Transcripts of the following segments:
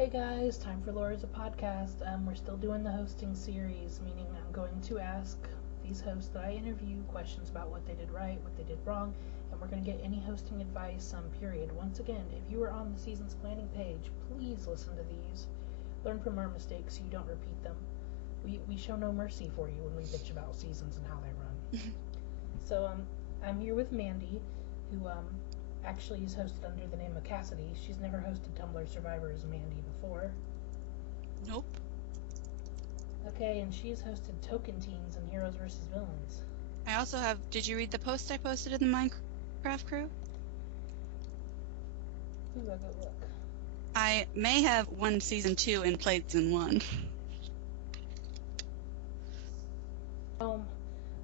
Hey guys, time for Laure's a podcast. We're still doing the hosting series, meaning I'm going to ask these hosts that I interview questions about what they did right, what they did wrong, and we're going to get any hosting advice, period. Once again, if you are on the season's planning page, please listen to these. Learn from our mistakes so you don't repeat them. We show no mercy for you when we bitch about seasons and how they run. So, I'm here with Mandy, who, actually is hosted under the name of Cassidy. She's never hosted Tumblr Survivor as Mandy before. Nope. Okay, and she's hosted Token Teens and Heroes vs. Villains. I also have... Did you read the post I posted in the Minecraft crew? Ooh, I'll go look. I may have won Season 2 and played Season 1.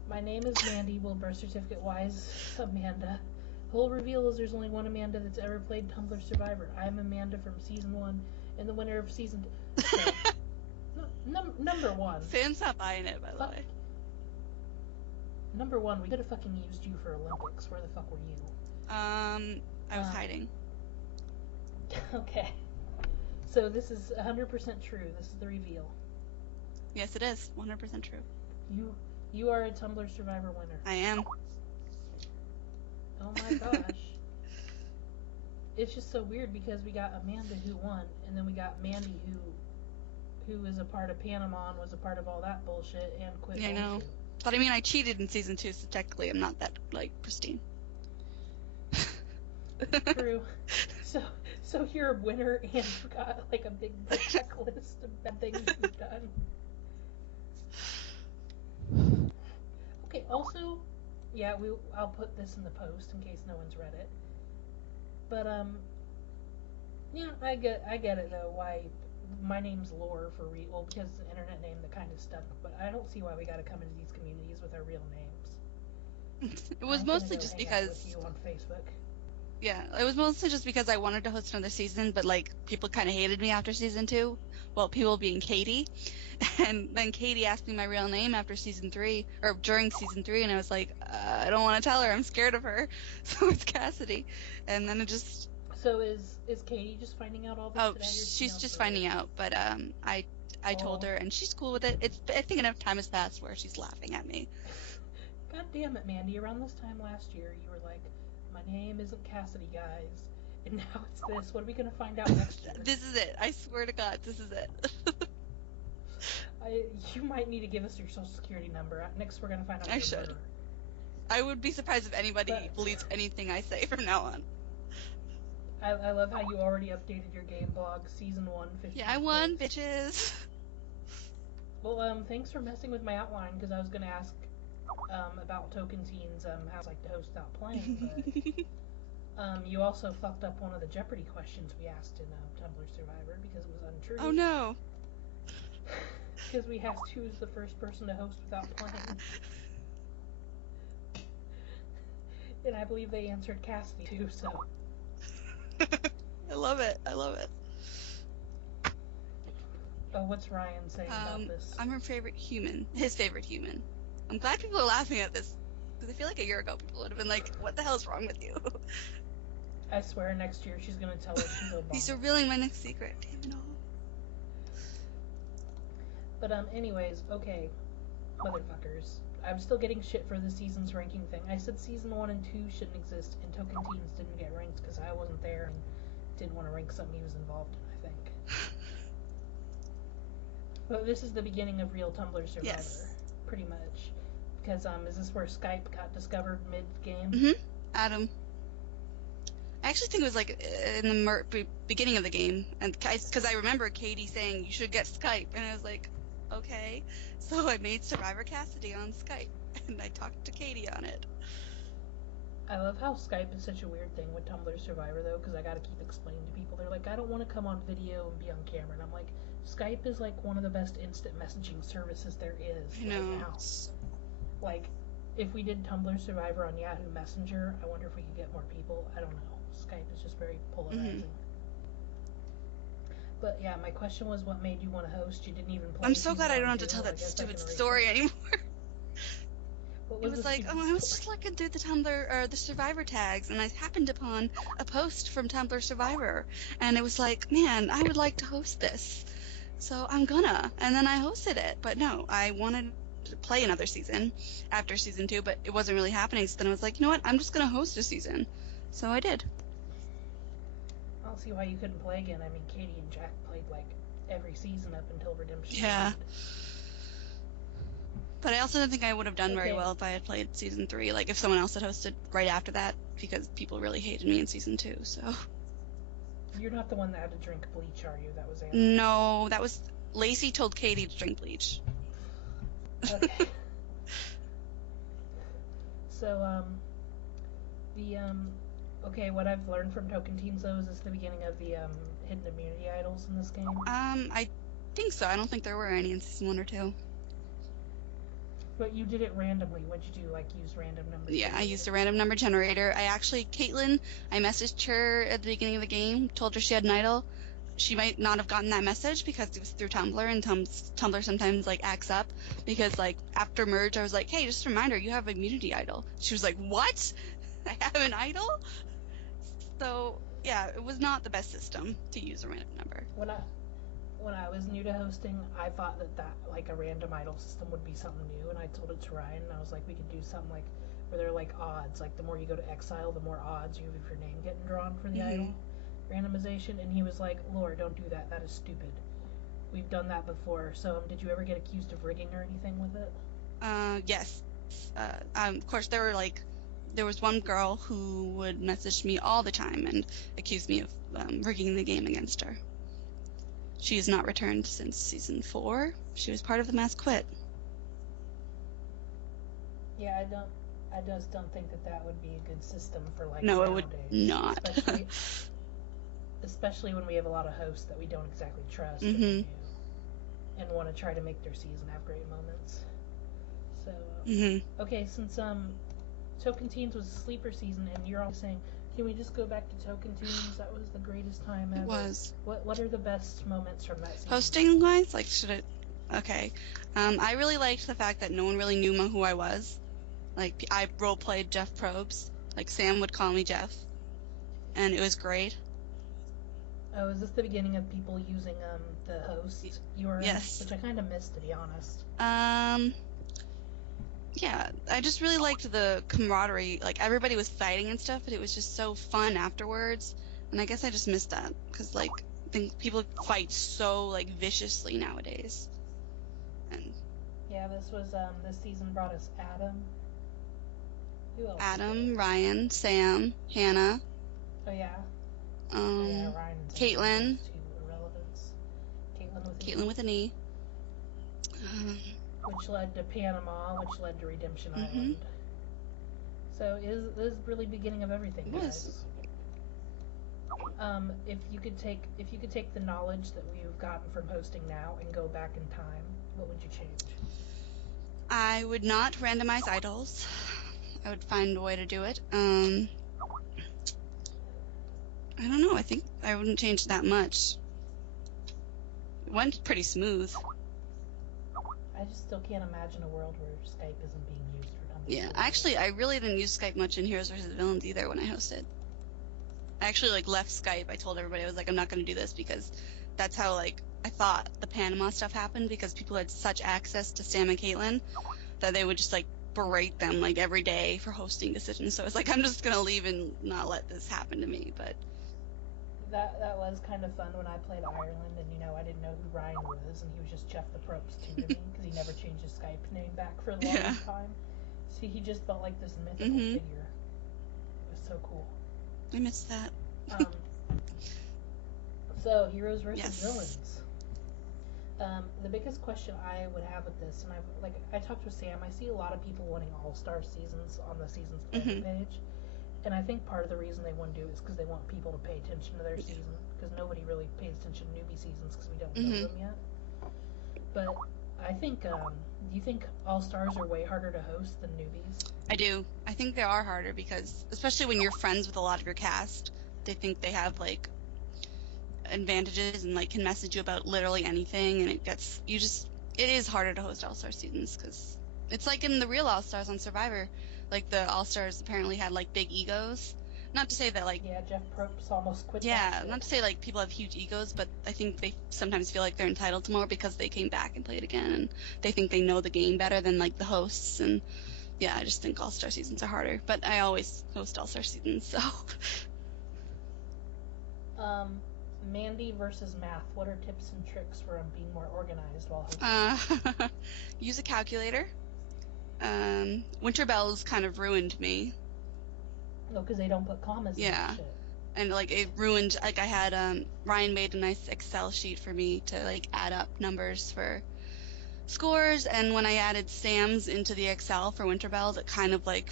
My name is Mandy, well, birth certificate-wise, Amanda. The whole reveal is there's only one Amanda that's ever played Tumblr Survivor. I'm Amanda from Season 1 and the winner of Season 2. So, number one. Sam's not buying it, by the way. Number one, we could have fucking used you for Olympics. Where the fuck were you? I was hiding. Okay. So this is 100% true. This is the reveal. Yes, it is. 100% true. You are a Tumblr Survivor winner. I am. Oh my gosh. It's just so weird because we got Amanda who won, and then we got Mandy who is a part of Panama and was a part of all that bullshit and quit. Yeah, I know. But I mean, I cheated in Season 2, so technically I'm not that, pristine. True. So you're a winner and you got, a big checklist of bad things you've done. Okay, also... Yeah, I'll put this in the post in case no one's read it. But yeah, I get it though. Why my name's Laure because it's an internet name that kind of stuck. But I don't see why we got to come into these communities with our real names. It was mostly just because with you on Facebook. Yeah, it was mostly just because I wanted to host another season, but people kind of hated me after Season 2. Well, people being Katie. And then Katie asked me my real name after Season 3, or during Season 3, and I was like, I don't want to tell her, I'm scared of her. So it's Cassidy. And then it just... So is Katie just finding out all this today? Oh, she's just finding out, but I told her, and she's cool with it. I think enough time has passed where she's laughing at me. God damn it, Mandy. Around this time last year, you were like, my name isn't Cassidy, guys. And now it's this. What are we going to find out next year? This is it. I swear to God, this is it. You might need to give us your social security number. Next, we're going to find out. I should. Murderer. I would be surprised if anybody believes anything I say from now on. I love how you already updated your game blog, Season 1, 15. Yeah, I won, bitches. Well, thanks for messing with my outline, because I was going to ask about Token Teens, how it's like to host without playing, but you also fucked up one of the Jeopardy questions we asked in Tumblr Survivor, because it was untrue. Oh, no. Because we asked who's the first person to host without playing. And I believe they answered Cassidy, too, so... I love it. Oh, what's Ryan saying about this? I'm her favorite human. His favorite human. I'm glad people are laughing at this, because I feel like a year ago people would have been like, what the hell is wrong with you? I swear next year she's going to tell us she's Obama. He's revealing my next secret. Damn it all. But, anyways, okay, motherfuckers. I'm still getting shit for the season's ranking thing. I said Season 1 and 2 shouldn't exist, and Token Teens didn't get ranked because I wasn't there and didn't want to rank something he was involved in, I think. But this is the beginning of real Tumblr Survivor. Yes. Pretty much. Because, is this where Skype got discovered mid-game? Mm-hmm. Adam. I actually think it was, in the beginning of the game, and because I remember Katie saying, you should get Skype, and I was like, okay. So I made Survivor Cassidy on Skype, and I talked to Katie on it. I love how Skype is such a weird thing with Tumblr Survivor, though, because I gotta keep explaining to people. They're like, I don't want to come on video and be on camera. And I'm like, Skype is, one of the best instant messaging services there is. I know. Right now. If we did Tumblr Survivor on Yahoo Messenger, I wonder if we could get more people. I don't know. Skype is just very polarizing. Mm-hmm. But yeah, my question was, what made you want to host? You didn't even play. I'm so glad I don't have to tell that stupid story anymore. What It was was the like, stupid I was story? just looking through the Tumblr or the Survivor tags, and I happened upon a post from Tumblr Survivor, and it was like, man, I would like to host this, so I'm gonna. And then I hosted it, but no, I wanted to play another season after season 2, but it wasn't really happening. So then I was like, you know what, I'm just gonna host a season. So I did. I don't see why you couldn't play again. I mean, Katie and Jack played like every season up until Redemption. Yeah. But I also don't think I would have done very Okay. well if I had played season 3, like if someone else had hosted right after that, because people really hated me in season 2, so. You're not the one that had to drink bleach, are you? That was Anna. No, that was, Lacey told Katie to drink bleach. Okay. So, okay, what I've learned from Token Teams, though, is this the beginning of the, hidden immunity idols in this game? I think so. I don't think there were any in season 1 or 2. But you did it randomly. What'd you do, like, use random numbers? Yeah, I used a random number generator. Caitlin, I messaged her at the beginning of the game, told her she had an idol. She might not have gotten that message because it was through Tumblr, and Tumblr sometimes, like, acts up. Because, like, after merge, I was like, hey, just a reminder, you have immunity idol. She was like, what? I have an idol? So, yeah, it was not the best system to use a random number. When I was new to hosting, I thought that like a random idol system would be something new, and I told it to Ryan, and I was like, we could do something like where they're like odds, like the more you go to exile, the more odds you have of your name getting drawn for the idol randomization. And he was like, Laure, don't do that. That is stupid. We've done that before. So, did you ever get accused of rigging or anything with it? Yes. Of course, there was one girl who would message me all the time and accuse me of rigging the game against her. She has not returned since season 4. She was part of the mass quit. Yeah, I just don't think that would be a good system for like No, nowadays. it would not. Especially when we have a lot of hosts that we don't exactly trust and want to try to make their season have great moments. So, okay, since Token Teens was a sleeper season, and you're all saying, can we just go back to Token Teens? That was the greatest time ever. It was. What are the best moments from that season? Hosting wise, like, should it? Okay. I really liked the fact that no one really knew who I was. Like, I role played Jeff Probst. Like, Sam would call me Jeff, and it was great. Oh, is this the beginning of people using the host URL? Yes. Which I kind of missed, to be honest. Yeah, I just really liked the camaraderie. Like, everybody was fighting and stuff, but it was just so fun afterwards. And I guess I just missed that, because, like, I think people fight so, like, viciously nowadays. And yeah, this season brought us Adam. Who else? Adam, Ryan, Sam, Hannah. Oh, yeah. Ryan, Caitlin. Caitlin with an E. Which led to Panama, which led to Redemption Island. So this is really beginning of everything, guys. If you could take the knowledge that we've gotten from hosting now and go back in time, what would you change? I would not randomize idols. I would find a way to do it. I don't know. I think I wouldn't change that much. It went pretty smooth. I just still can't imagine a world where Skype isn't being used for Tumblr. Yeah, actually, I really didn't use Skype much in Heroes vs. Villains either when I hosted. I actually, like, left Skype. I told everybody, I was like, I'm not going to do this, because that's how, like, I thought the Panama stuff happened, because people had such access to Sam and Caitlin that they would just, like, berate them, like, every day for hosting decisions. So I was like, I'm just going to leave and not let this happen to me, but... That was kind of fun when I played Ireland, and, I didn't know who Ryan was, and he was just Jeff the Probst to me, because he never changed his Skype name back for a long time. So he just felt like this mythical figure. It was so cool. I missed that. So, Heroes versus Villains. The biggest question I would have with this, and I talked with Sam, I see a lot of people wanting all-star seasons on the seasons planning page. And I think part of the reason they want to do it is because they want people to pay attention to their season, because nobody really pays attention to newbie seasons because we don't know them yet. But I think, do you think all-stars are way harder to host than newbies? I do. I think they are harder because, especially when you're friends with a lot of your cast, they think they have, like, advantages and, like, can message you about literally anything, and it is harder to host all-star seasons because It's like in the real All-Stars on Survivor. Like, the All-Stars apparently had, like, big egos. Not to say that, like... Yeah, Jeff Probst almost quit that Yeah, shit. not to say, like, people have huge egos, but I think they sometimes feel like they're entitled to more because they came back and played again, and they think they know the game better than, like, the hosts, and... Yeah, I just think All-Star seasons are harder. But I always host All-Star seasons, so... Mandy versus math. What are tips and tricks for being more organized while hosting? Use a calculator. Winter Bells kind of ruined me. No, because they don't put commas in that shit. And, like, it ruined... Like, I had... Ryan made a nice Excel sheet for me to, like, add up numbers for... scores, and when I added Sam's into the Excel for Winter Bells, it kind of like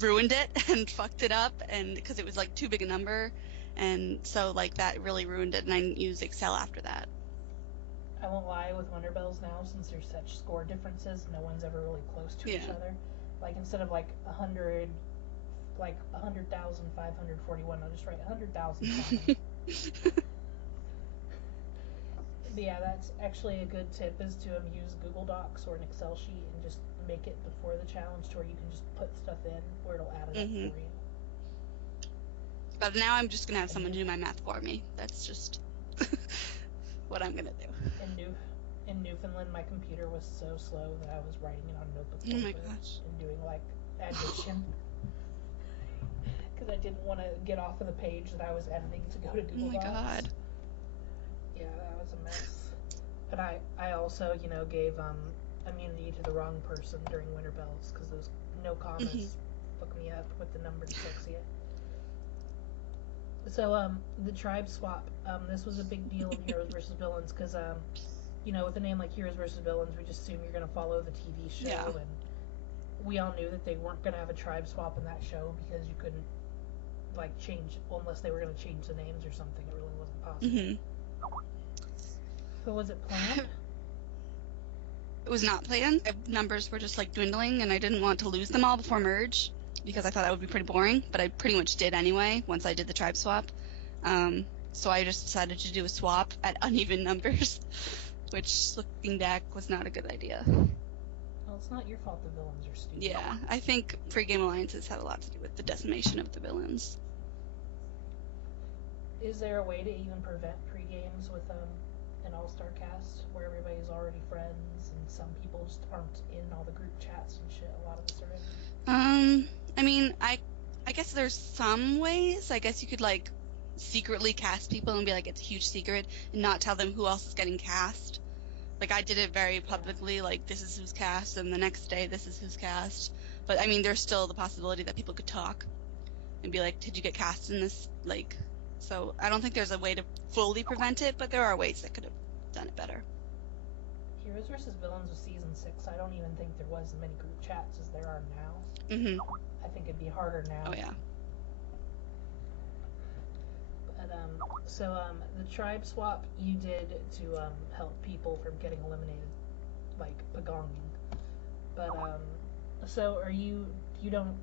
ruined it and fucked it up, and because it was like too big a number, and so like that really ruined it, and I used Excel after that. I won't lie, with Winter Bells now, since there's such score differences, no one's ever really close to each other. Like, instead of like 100, like 100,541, I'll just write 100,000. Yeah, that's actually a good tip, is to use Google Docs or an Excel sheet and just make it before the challenge to where you can just put stuff in where it'll add it up for you. But now I'm just going to have someone do my math for me. That's just what I'm going to do. In Newfoundland, my computer was so slow that I was writing it on notebook paper and doing, like, addition. Because I didn't want to get off of the page that I was editing to go to Google Docs. Oh my god. Yeah, that was a mess. But I also, you know, gave immunity to the wrong person during Winter Bells, because those no commas fuck me up with the number dyslexia. So, the tribe swap, this was a big deal in Heroes vs. Villains, because, you know, with a name like Heroes vs. Villains, we just assume you're going to follow the TV show, and we all knew that they weren't going to have a tribe swap in that show, because you couldn't, like, change, unless they were going to change the names or something. It really wasn't possible. So was it planned? It was not planned. Numbers were just like dwindling, and I didn't want to lose them all before merge because I thought that would be pretty boring, but I pretty much did anyway once I did the tribe swap. So I just decided to do a swap at uneven numbers, which, looking back, was not a good idea. Well, it's not your fault the villains are stupid. Yeah, I think pre-game alliances had a lot to do with the decimation of the villains. Is there a way to even prevent pre-games with an all-star cast where everybody's already friends and some people just aren't in all the group chats and shit? A lot of us are. I mean, I guess there's some ways. I guess you could, like, secretly cast people and be like, it's a huge secret, and not tell them who else is getting cast. Like, I did it very publicly, like, this is who's cast, and the next day, this is who's cast. But, I mean, there's still the possibility that people could talk and be like, did you get cast in this, like... So I don't think there's a way to fully prevent it, but there are ways that could have done it better. Heroes vs. Villains was season 6. I don't even think there was as many group chats as there are now. I think it'd be harder now. Oh, yeah. But, so, the tribe swap you did to, help people from getting eliminated, like, pagonging. But, so are you don't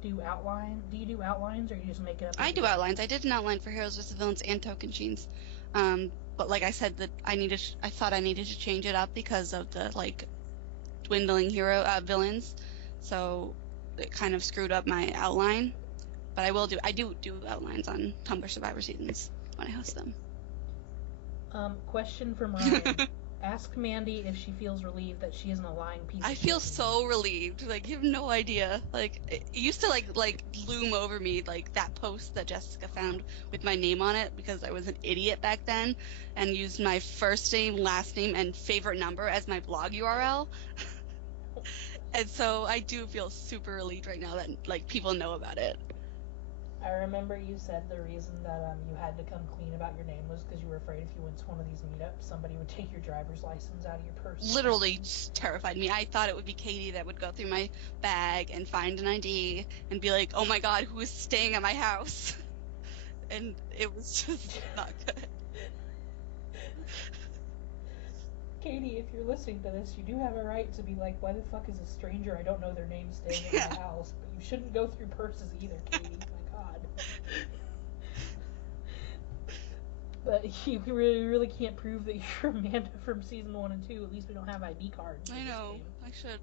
do outline? Do you do outlines, or you just make it up? I do outlines. I did an outline for Heroes vs. Villains and Token Sheens. But like I said, that I thought I needed to change it up because of the, like, dwindling villains. So it kind of screwed up my outline. But I do outlines on Tumblr Survivor seasons when I host them. Question for Ryan. Ask Mandy if she feels relieved that she isn't a lying piece of shit. I feel so relieved. Like, you have no idea. Like, it used to, like loom over me, like, that post that Jessica found with my name on it, because I was an idiot back then, and used my first name, last name, and favorite number as my blog URL. And so I do feel super relieved right now that, like, people know about it. I remember you said the reason that you had to come clean about your name was because you were afraid if you went to one of these meetups, somebody would take your driver's license out of your purse. Literally just terrified me. I thought it would be Katie that would go through my bag and find an ID and be like, oh my god, who is staying at my house? And it was just not good. Katie, if you're listening to this, you do have a right to be like, why the fuck is a stranger I don't know their name staying at my house? But you shouldn't go through purses either, Katie. My god. But you really can't prove that you're Amanda from season 1 and 2. At least we don't have ID cards. I know. I should.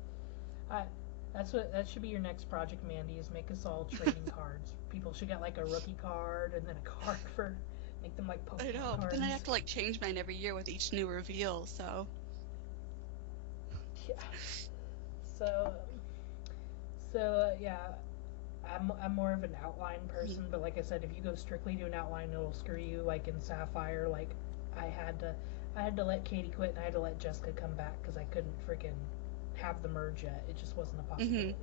That should be your next project, Mandy, is make us all trading cards. People should get like a rookie card and then a card for make them like Pokemon I know, cards. but then I have to like change mine every year with each new reveal, so. Yeah. So yeah, I'm more of an outline person, but like I said, if you go strictly to an outline, it'll screw you. Like in Sapphire, like I had to let Katie quit and I had to let Jessica come back because I couldn't freaking have the merge yet. It just wasn't a possibility.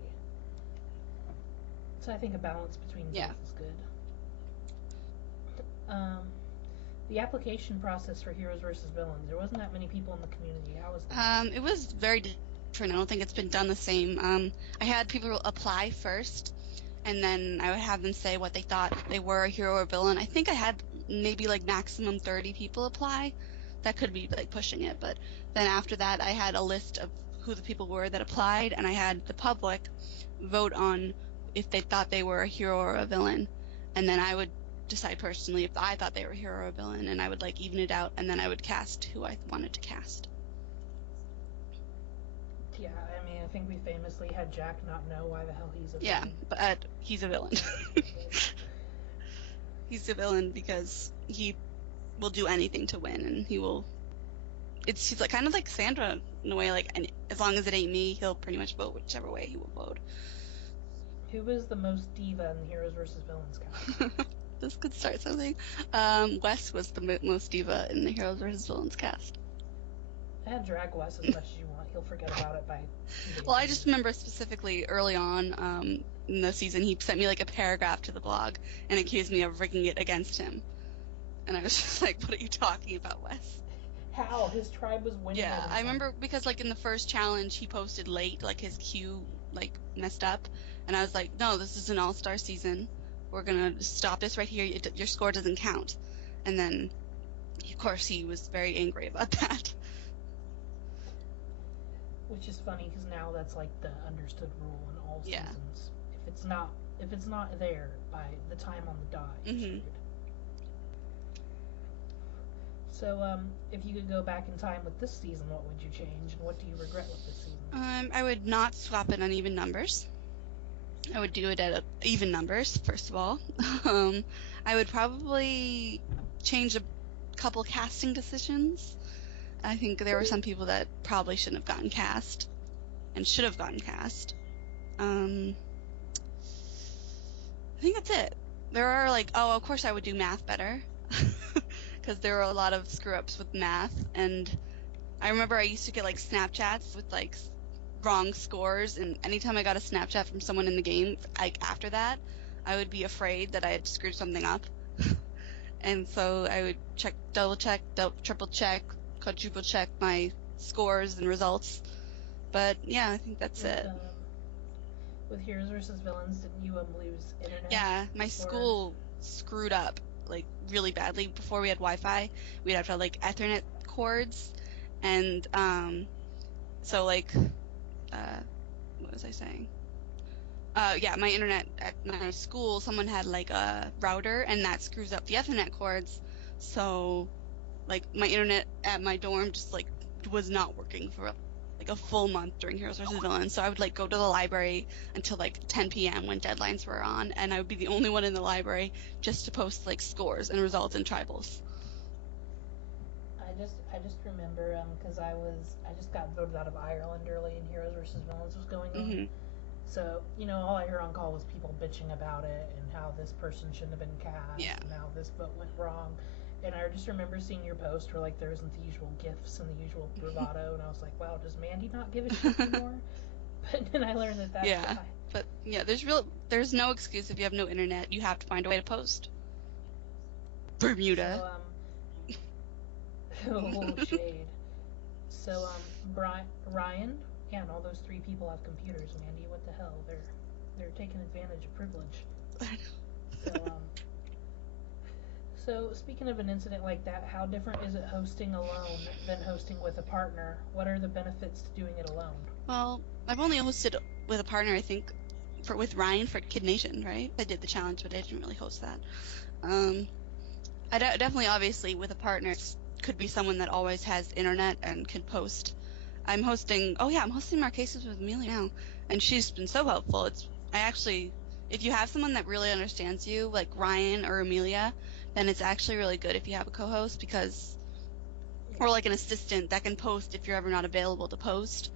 So I think a balance between both is good. The application process for Heroes versus Villains. There wasn't that many people in the community. How was that? It was very different. I don't think it's been done the same. I had people apply first, and then I would have them say what they thought they were, a hero or villain. I think I had maybe like maximum 30 people apply. That could be like pushing it, but then after that I had a list of who the people were that applied, and I had the public vote on if they thought they were a hero or a villain, and then I would decide personally if I thought they were a hero or a villain, and I would like even it out, and then I would cast who I wanted to cast. Yeah, I mean, I think we famously had Jack not know why the hell he's a villain. Yeah, but he's a villain. He's a villain because he will do anything to win, and he's like kind of like Sandra in a way, like, and as long as it ain't me, he'll pretty much vote whichever way he will vote. Who was the most diva in the Heroes versus Villains cast? This could start something. Wes was the most diva in the Heroes vs. Villains cast. Drag Wes as much as you want. He'll forget about it by 2 days. Well, I just remember specifically early on in the season, he sent me like a paragraph to the blog and accused me of rigging it against him. And I was just like, what are you talking about, Wes? How? His tribe was winning. Yeah, I remember because like in the first challenge, he posted late, like his queue like messed up. And I was like, no, this is an all-star season. We're going to stop this right here. Your score doesn't count. And then, of course, he was very angry about that. Which is funny because now that's like the understood rule in all seasons. If it's not there by the time on the dot, you're screwed. So, if you could go back in time with this season, what would you change, and what do you regret with this season? I would not swap it on even numbers. I would do it at even numbers, first of all. I would probably change a couple casting decisions. I think there were some people that probably shouldn't have gotten cast and should have gotten cast. I think that's it. There are like, of course I would do math better because there were a lot of screw-ups with math, and I remember I used to get like Snapchats with like wrong scores, and anytime I got a Snapchat from someone in the game, like after that, I would be afraid that I had screwed something up. And so I would double check, triple check, quadruple check my scores and results. But yeah, I think that's it. With Heroes vs. Villains, didn't you lose internet? Yeah, my school screwed up like really badly. Before we had Wi-Fi, we'd have to have like Ethernet cords, and so like what was I saying? Yeah, my internet at my school, someone had like a router, and that screws up the Ethernet cords. So, like, my internet at my dorm just like was not working for like a full month during Heroes vs. Villains. So I would like go to the library until like 10 p.m. when deadlines were on, and I would be the only one in the library just to post like scores and results and tribals. I just remember because I just got voted out of Ireland early, and Heroes vs. Villains was going on. Mm-hmm. So, all I heard on call was people bitching about it and how this person shouldn't have been cast and how this vote went wrong. And I just remember seeing your post where like there isn't the usual gifs and the usual bravado, and I was like, wow, does Mandy not give a shit anymore? But then I learned that that's why. But yeah, there's no excuse if you have no internet. You have to find a way to post. Bermuda. So, oh, shade. So, Ryan, and all those 3 people have computers, Mandy. What the hell? They're taking advantage of privilege. I know. So speaking of an incident like that, how different is it hosting alone than hosting with a partner? What are the benefits to doing it alone? Well, I've only hosted with a partner, I think, with Ryan for Kid Nation, right? I did the challenge, but I didn't really host that. I definitely, obviously, with a partner, could be someone that always has internet and can post. I'm hosting Marquesas with Amelia now, and she's been so helpful. If you have someone that really understands you, like Ryan or Amelia, then it's actually really good if you have a co-host or like an assistant that can post if you're ever not available to post,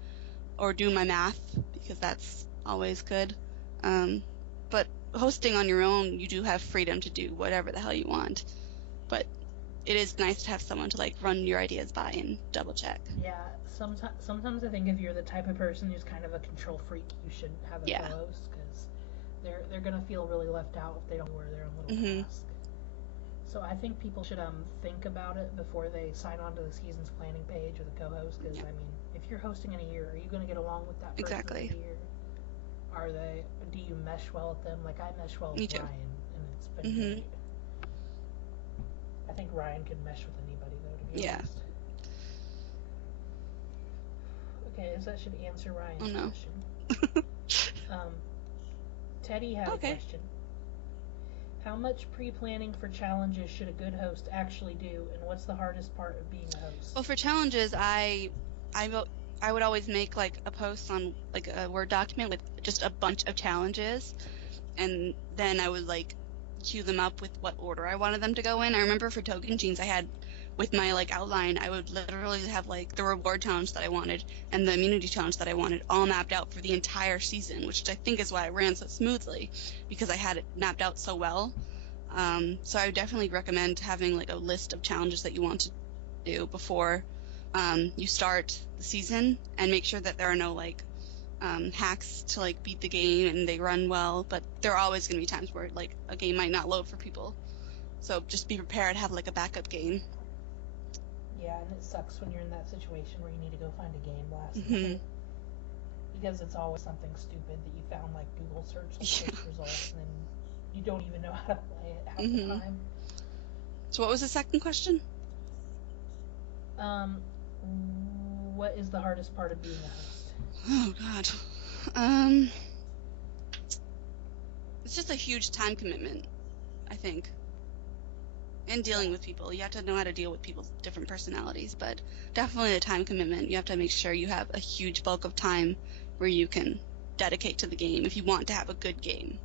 or do my math, because that's always good. But hosting on your own, you do have freedom to do whatever the hell you want. But it is nice to have someone to like run your ideas by and double check. Yeah, sometimes I think if you're the type of person who's kind of a control freak, you shouldn't have a co-host, because they're gonna feel really left out if they don't do their own little task. So I think people should think about it before they sign on to the season's planning page with a co-host, because I mean, if you're hosting in a year, are you gonna get along with that person in a year? Do you mesh well with them? Like, I mesh well with Ryan, and it's been great. I think Ryan could mesh with anybody, though, to be honest. Okay, that should answer Ryan's question. Teddy had a question. How much pre-planning for challenges should a good host actually do, and what's the hardest part of being a host? Well, for challenges, I would always make like a post on like a Word document with just a bunch of challenges, and then I would like cue them up with what order I wanted them to go in. I remember for Token Jeans, I had with my like outline, I would literally have like the reward challenge that I wanted and the immunity challenge that I wanted all mapped out for the entire season, which I think is why it ran so smoothly, because I had it mapped out so well. So I would definitely recommend having like a list of challenges that you want to do before you start the season, and make sure that there are no like hacks to like beat the game and they run well, but there are always going to be times where like a game might not load for people, so just be prepared, have like a backup game. Yeah, and it sucks when you're in that situation where you need to go find a game last minute, because it's always something stupid that you found, like Google search search results, and then you don't even know how to play it half the time. So what was the second question? What is the hardest part of being a host? Oh God. It's just a huge time commitment, I think. And dealing with people. You have to know how to deal with people's different personalities, but definitely a time commitment. You have to make sure you have a huge bulk of time where you can dedicate to the game if you want to have a good game.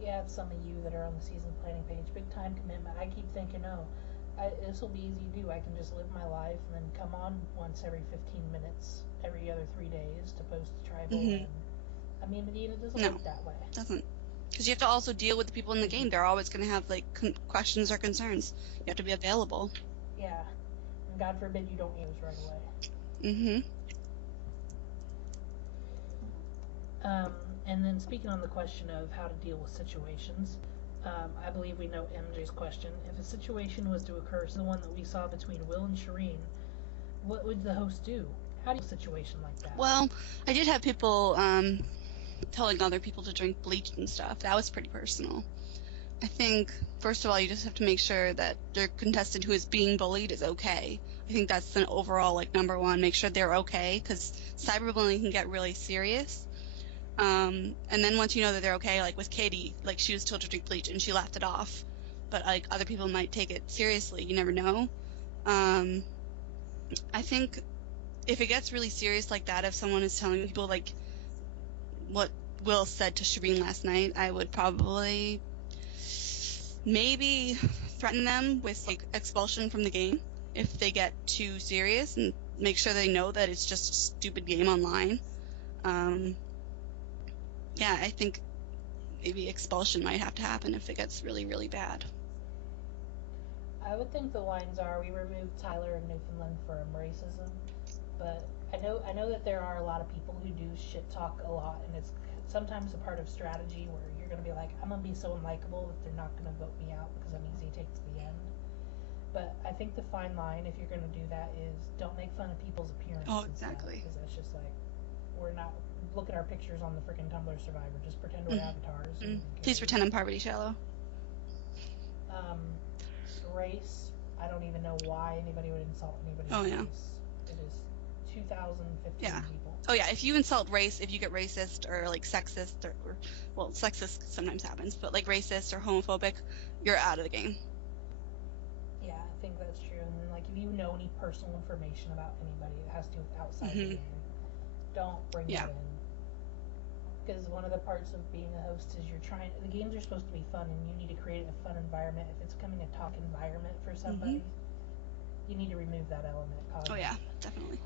Yeah, it's some of you that are on the season planning page. Big time commitment. I keep thinking, this will be easy to do. I can just live my life and then come on once every 15 minutes, every other 3 days to post a tribal. And, I mean, it doesn't work that way. It doesn't. Because you have to also deal with the people in the game. They're always going to have like questions or concerns. You have to be available. Yeah, and God forbid you don't use right away. And then speaking on the question of how to deal with situations, I believe we know MJ's question. If a situation was to occur, so the one that we saw between Will and Shireen, what would the host do? How do you deal with a situation like that? Well, I did have people telling other people to drink bleach and stuff. That was pretty personal. I think, first of all, you just have to make sure that the contestant who is being bullied is okay. I think that's an overall, like, number one. Make sure they're okay, because cyberbullying can get really serious. And then once you know that they're okay, like with Katie, like she was told to drink bleach and she laughed it off. But like other people might take it seriously. You never know. I think if it gets really serious like that, if someone is telling people like what Will said to Shireen last night, I would probably maybe threaten them with like expulsion from the game if they get too serious, and make sure they know that it's just a stupid game online. Yeah, I think maybe expulsion might have to happen if it gets really, really bad. I would think the lines are, we removed Tyler in Newfoundland for racism, but I know that there are a lot of people who do shit talk a lot, and it's sometimes a part of strategy where you're going to be like, I'm going to be so unlikable that they're not going to vote me out because I'm easy to take to the end. But I think the fine line, if you're going to do that, is don't make fun of people's appearance. Oh, exactly. Because that's just like, we're not, look at our pictures on the freaking Tumblr Survivor. Just pretend we're avatars. Please pretend I'm Poverty Shallow. Race, I don't even know why anybody would insult anybody's race. It is 2015 people. Oh yeah, if you insult race, if you get racist or like sexist or well, sexist sometimes happens, but like racist or homophobic, you're out of the game. Yeah, I think that's true. And then like if you know need personal information about anybody. It has to do with outside the Mm-hmm. game. Don't bring Yeah. that in. Because one of the parts of being a host is the games are supposed to be fun, and you need to create a fun environment. If it's becoming a talk environment for somebody, you need to remove that element. Oh yeah, definitely.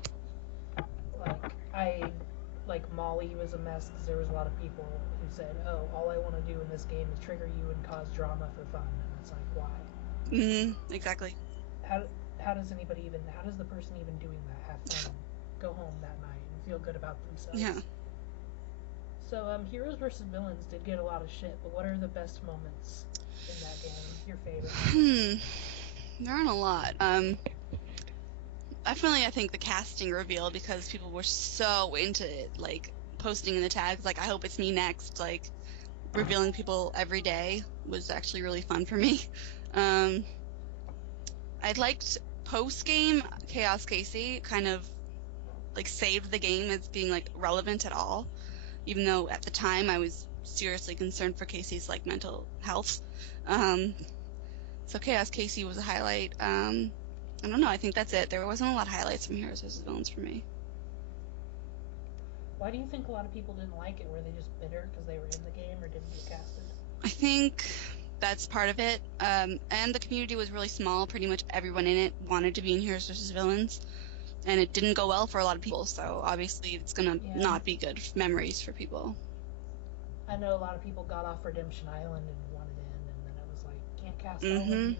Like Molly was a mess because there was a lot of people who said, "Oh, all I want to do in this game is trigger you and cause drama for fun." And it's like, why? Exactly. How does the person even doing that have fun, go home that night and feel good about themselves? Yeah. So, Heroes versus Villains did get a lot of shit, but what are the best moments in that game? Your favorite? There aren't a lot. Definitely I think the casting reveal, because people were so into it, like posting in the tags, like I hope it's me next, like revealing people every day was actually really fun for me. I liked post game Chaos Casey kind of like saved the game as being like relevant at all, even though at the time I was seriously concerned for Casey's like mental health. So Chaos Casey was a highlight. I don't know, I think that's it. There wasn't a lot of highlights from Heroes vs. Villains for me. Why do you think a lot of people didn't like it? Were they just bitter because they were in the game or didn't get casted? I think that's part of it. And the community was really small. Pretty much everyone in it wanted to be in Heroes vs. Villains. And it didn't go well for a lot of people, so obviously it's going to not be good memories for people. I know a lot of people got off Redemption Island and wanted in, and then it was like, can't cast all of you.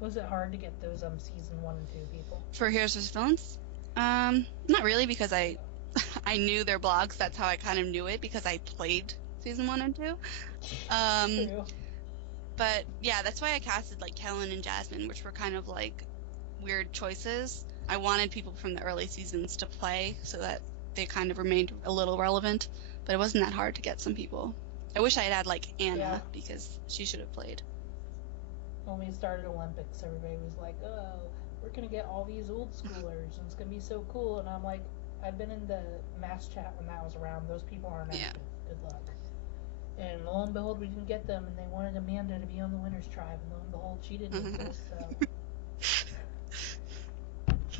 Was it hard to get those season 1 and 2 people? For Heroes vs. Villains? Not really, because I knew their blogs. That's how I kind of knew it, because I played season 1 and 2. True. But yeah, that's why I casted like Kellen and Jasmine, which were kind of like weird choices. I wanted people from the early seasons to play so that they kind of remained a little relevant, but it wasn't that hard to get some people. I wish I had like Anna, because she should have played. When we started Olympics, everybody was like, "Oh, we're gonna get all these old schoolers, and it's gonna be so cool." And I'm like, I've been in the mass chat when that was around. Those people aren't active. Good luck. And lo and behold, we didn't get them, and they wanted Amanda to be on the winners tribe, and lo and behold, she didn't exist. So,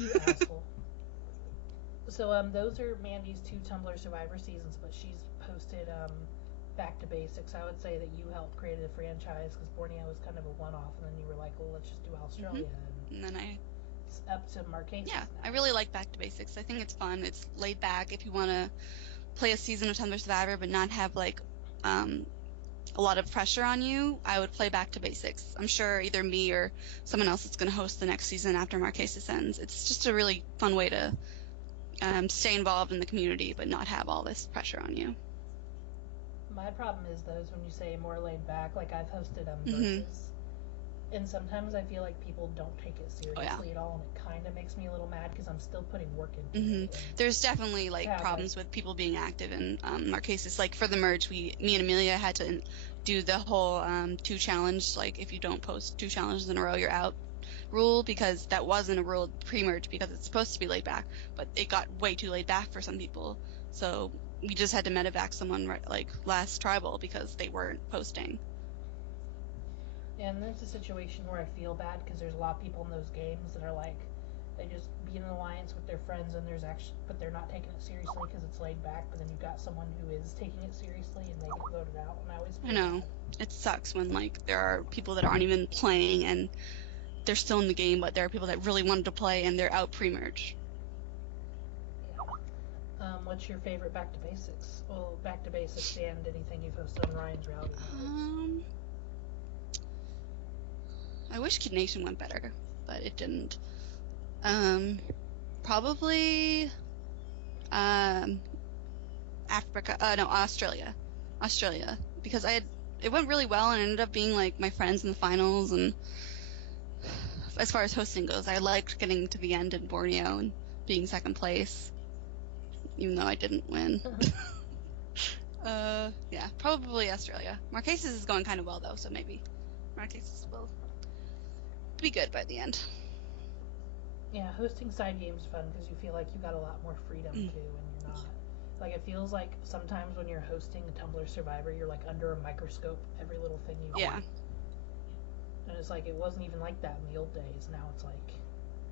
you asshole. So those are Mandy's 2 Tumblr Survivor seasons, but she's posted Back to Basics. I would say that you helped create a franchise because Borneo was kind of a one-off, and then you were like, well, let's just do Australia. And then it's up to Marquesas. Yeah, now. I really like Back to Basics. I think it's fun. It's laid back. If you want to play a season of Tumblr Survivor but not have like a lot of pressure on you, I would play Back to Basics. I'm sure either me or someone else is going to host the next season after Marquesas ends. It's just a really fun way to stay involved in the community but not have all this pressure on you. My problem is those when you say more laid back, like I've hosted versus, and sometimes I feel like people don't take it seriously at all, and it kind of makes me a little mad because I'm still putting work into it. There's definitely like problems with people being active in Marquesas. Like for the merge, me and Amelia had to do the whole 2 challenge, like if you don't post 2 challenges in a row, you're out rule, because that wasn't a rule pre-merge because it's supposed to be laid back, but it got way too laid back for some people. So we just had to medevac someone like last tribal because they weren't posting. And there's a situation where I feel bad because there's a lot of people in those games that are like, they just be in an alliance with their friends, and but they're not taking it seriously because it's laid back. But then you've got someone who is taking it seriously, and they get voted out. And I always feel bad. It sucks when like there are people that aren't even playing and they're still in the game, but there are people that really wanted to play and they're out pre-merge. What's your favorite Back to Basics? Well, Back to Basics and anything you've hosted on Ryan's Reality. I wish Kid Nation went better, but it didn't. Probably Australia, because it went really well and ended up being like my friends in the finals, and as far as hosting goes, I liked getting to the end in Borneo and being second place, even though I didn't win. Yeah, probably Australia. Marquesas is going kind of well though, so maybe Marquesas will be good by the end. Yeah, hosting side games is fun because you feel like you got a lot more freedom too, and you're not. Like, it feels like sometimes when you're hosting a Tumblr Survivor, you're like under a microscope, every little thing you do. Yeah. And it's like, it wasn't even like that in the old days. Now it's like,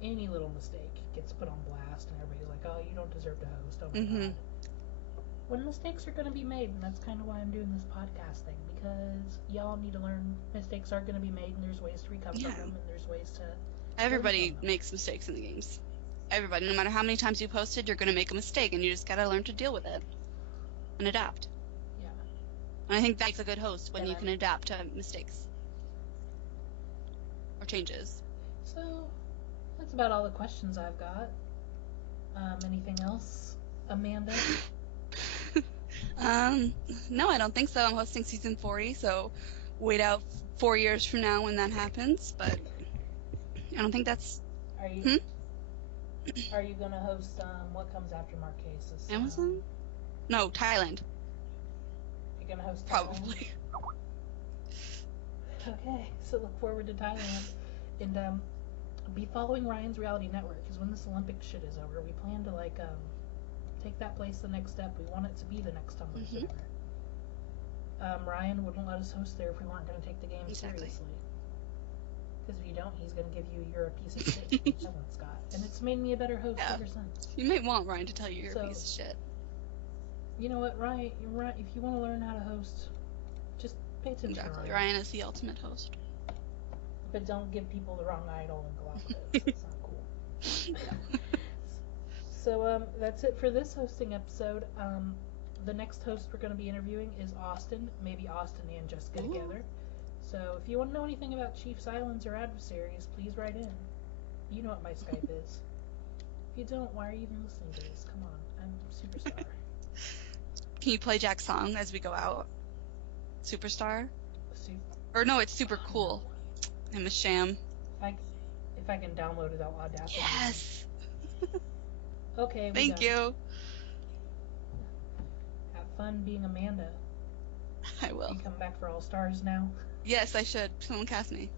any little mistake gets put on blast, and everybody's like, oh, you don't deserve to host, oh my god. When mistakes are going to be made, and that's kind of why I'm doing this podcast thing, because y'all need to learn mistakes are going to be made, and there's ways to recover from them, and there's ways to... Everybody makes mistakes in the games. Everybody, no matter how many times you posted, you're going to make a mistake, and you just got to learn to deal with it and adapt. Yeah. And I think that makes a good host, when you can adapt to mistakes or changes. So, that's about all the questions I've got. Anything else, Amanda? No, I don't think so. I'm hosting season 40, so wait out 4 years from now when that happens, but I don't think that's... Are you gonna host, what comes after Marquesas? Amazon? No, Thailand. You're gonna host Probably. Thailand? Okay, so look forward to Thailand. And, be following Ryan's Reality Network, because when this Olympic shit is over, we plan to, like, take that place the next step. We want it to be the next Tumblr Survivor. Ryan wouldn't let us host there if we weren't going to take the game seriously. Because if you don't, he's going to give you you're a piece of shit, Scott. And it's made me a better host ever since. You may want Ryan to tell you you're a piece of shit. You know what, Ryan, if you want to learn how to host, just pay attention to Ryan. Ryan is the ultimate host. But don't give people the wrong idol and go off this. It's not cool. So, that's it for this hosting episode. The next host we're going to be interviewing is Austin. Maybe Austin and Jessica together. So, if you want to know anything about Chief's Islands or adversaries, please write in. You know what my Skype is. If you don't, why are you even listening to this? Come on, I'm Superstar. Can you play Jack's song as we go out? Superstar? Or no, it's Super Cool. I'm a sham. If I can download it, I'll Audacity. Yes! Okay, Thank you. Have fun being Amanda. I will. You come back for All Stars now? Yes, I should. Someone cast me.